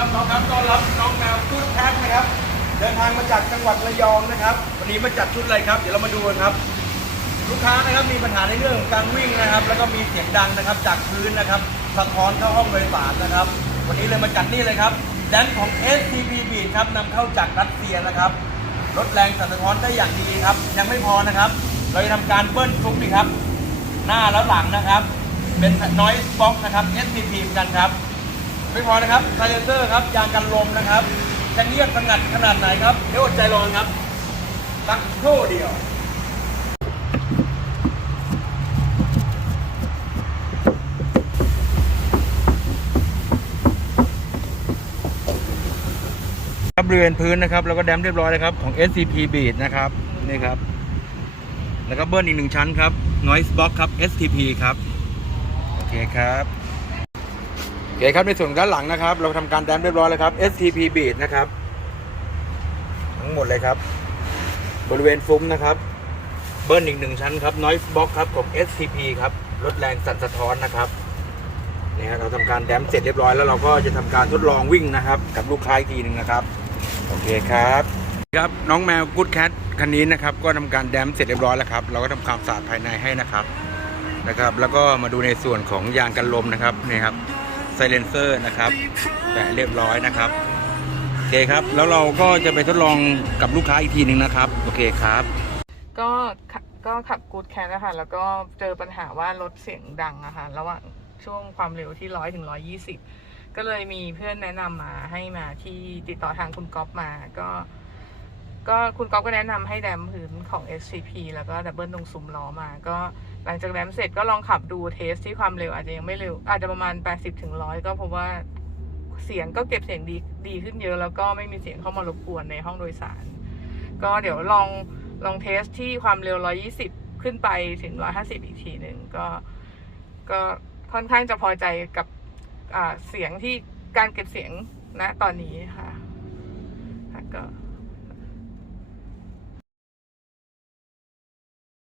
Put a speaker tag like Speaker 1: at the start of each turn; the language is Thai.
Speaker 1: ครับน้องครับต้อนรับน้องแมวตู้แคทนะครับ เดินทางมาจากจังหวัดระยองนะครับ วันนี้มาจัดชุดอะไรครับ เดี๋ยวเรามาดูกันครับ ลูกค้านะครับมีปัญหาในเรื่องของการวิ่งนะครับ แล้วก็มีเสียงดังนะครับจากพื้นนะครับสะท้อนเข้าห้องโดยสารนะครับ วันนี้เลยมาจัดนี่เลยครับแดนของ STP Beat ครับนำเข้าจากรัสเซียนะครับลดแรงสั่นสะท้อนได้อย่างดีครับ ยังไม่พอนะครับ เราจะทำการเบิ้ลทุกนี่ครับ หน้าแล้วหลังนะครับ เป็นน้อยบ็อกนะครับ STP กันครับ ไม่พอนะครับไซเลนเซอร์ครับยางกันลมนะครับจะเงียบสงัดขนาดไหนครับเดี๋ยวอดใจรอครับสักครู่เดียวครับบริเวณพื้นนะครับแล้วก็แดมเรียบร้อยแล้วครับของ SCP Beat นะครับนี่ครับ แล้วก็เบิ้ลอีกหนึ่งชั้นครับ Noise Box ครับ STP ครับ โอเคครับ เคครับในส่วนด้านหลังนะครับ เราทำการแดมเรียบร้อยแล้วครับ STP Beat นะครับ ทั้งหมดเลยครับ บริเวณฟุ้มนะครับ เบิ้ลอีกหนึ่งชั้นครับ Noise Box ครับของ STP ครับลดแรงสั่นสะท้อนนะครับนี่ฮะเราทำการแดมเสร็จเรียบร้อยแล้วเราก็จะทำการทดลองวิ่งนะครับ กับลูกค้าอีกทีหนึ่งนะครับ โอเคครับครับน้องแมวกู๊ดแคทคันนี้นะครับ ก็ทำการแดมเสร็จเรียบร้อยแล้วครับ เราก็ทำความสะอาดภายในให้นะครับนะครับ แล้วก็มาดูในส่วนของยางกันลมนะครับนี่ครับ ซเลนเซอร์นะครับแปะเรียบร้อยนะครับโอเคครับ แล้วเราก็จะไปทดลองกับลูกค้าอีกทีหนึ่งนะครับ โอเคครับ
Speaker 2: ก็ขะก็ขับกูดแคทนะคะแล้วก็เจอปัญหาว่ารถเสียงดังอะค่ะระหว่างช่วงความเร็วที่ร้อยถึงร้อยี่สิบก็เลยมีเพื่อนแนะนำมาให้มาที่ติดต่อทางคุณก๊อฟมาก็ ก็คุณก๊อฟก็แนะนำให้แดมพื้นของ SCP แล้วก็ดับเบิลตรงซุ้มล้อมา ก็หลังจากแดมเสร็จก็ลองขับดูเทสที่ความเร็วอาจจะยังไม่เร็ว อาจจะประมาณ 80ถึง100 ก็พบว่าเสียงก็เก็บเสียงดีดีขึ้นเยอะ แล้วก็ไม่มีเสียงเข้ามารบกวนในห้องโดยสาร ก็เดี๋ยวลองลองเทสที่ความเร็ว 120 ขึ้นไปถึง 150 อีกทีหนึ่งก็ก็ค่อนข้างจะพอใจกับเสียงที่การเก็บเสียงณตอนนี้ค่ะก็